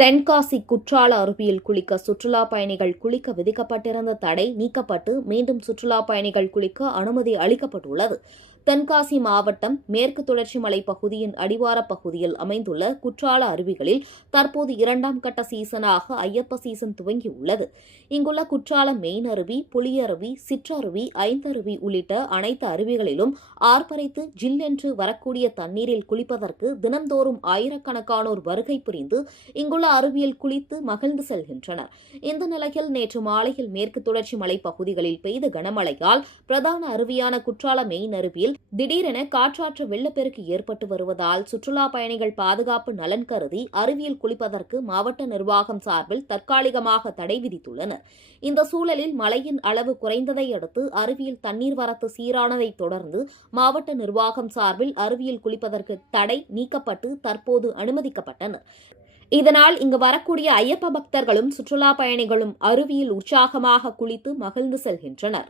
தென்காசி குற்றால அருவியில் குளிக்க சுற்றுலா பயணிகள் குளிக்க விதிக்கப்பட்டிருந்த தடை நீக்கப்பட்டு மீண்டும் சுற்றுலா பயணிகள் குளிக்க அனுமதி அளிக்கப்பட்டுள்ளது. தென்காசி மாவட்டம் மேற்கு தொடர்ச்சி மலை பகுதியின் அடிவார பகுதியில் அமைந்துள்ள குற்றால அருவிகளில் தற்போது 2ஆம் கட்ட சீசனாக ஐயப்ப சீசன் துவங்கியுள்ளது. இங்குள்ள குற்றால மெயின் அருவி, புலியருவி, சிற்றருவி, ஐந்தருவி உள்ளிட்ட அனைத்து அருவிகளிலும் ஆர்ப்பரித்து ஜில்லென்று வரக்கூடிய தண்ணீரில் குளிப்பதற்கு தினந்தோறும் ஆயிரக்கணக்கானோர் வருகை புரிந்து இங்குள்ள அருவியில் குளித்து மகிழ்ந்து செல்கின்றனர். இந்த நிலையில் நேற்று மாலையில் மேற்கு தொடர்ச்சி மலை பகுதிகளில் பெய்த கனமழையால் பிரதான அருவியான குற்றால மெயின் அருவியில் திடீரென காற்றாற்று வெள்ளப்பெருக்கு ஏற்பட்டு வருவதால் சுற்றுலா பயணிகள் பாதுகாப்பு நலன் கருதி அருவியில் குளிப்பதற்கு மாவட்ட நிர்வாகம் சார்பில் தற்காலிகமாக தடை விதித்துள்ளனர். இந்த சூழலில் மழையின் அளவு குறைந்ததை அடுத்து அருவியில் தண்ணீர் வரத்து சீரானதை தொடர்ந்து மாவட்ட நிர்வாகம் சார்பில் அருவியில் குளிப்பதற்கு தடை நீக்கப்பட்டு தற்போது அனுமதிக்கப்பட்டனர். இதனால் இங்கு வரக்கூடிய ஐயப்ப பக்தர்களும் சுற்றுலா பயணிகளும் அருவியில் உற்சாகமாக குளித்து மகிழ்ந்து செல்கின்றனர்.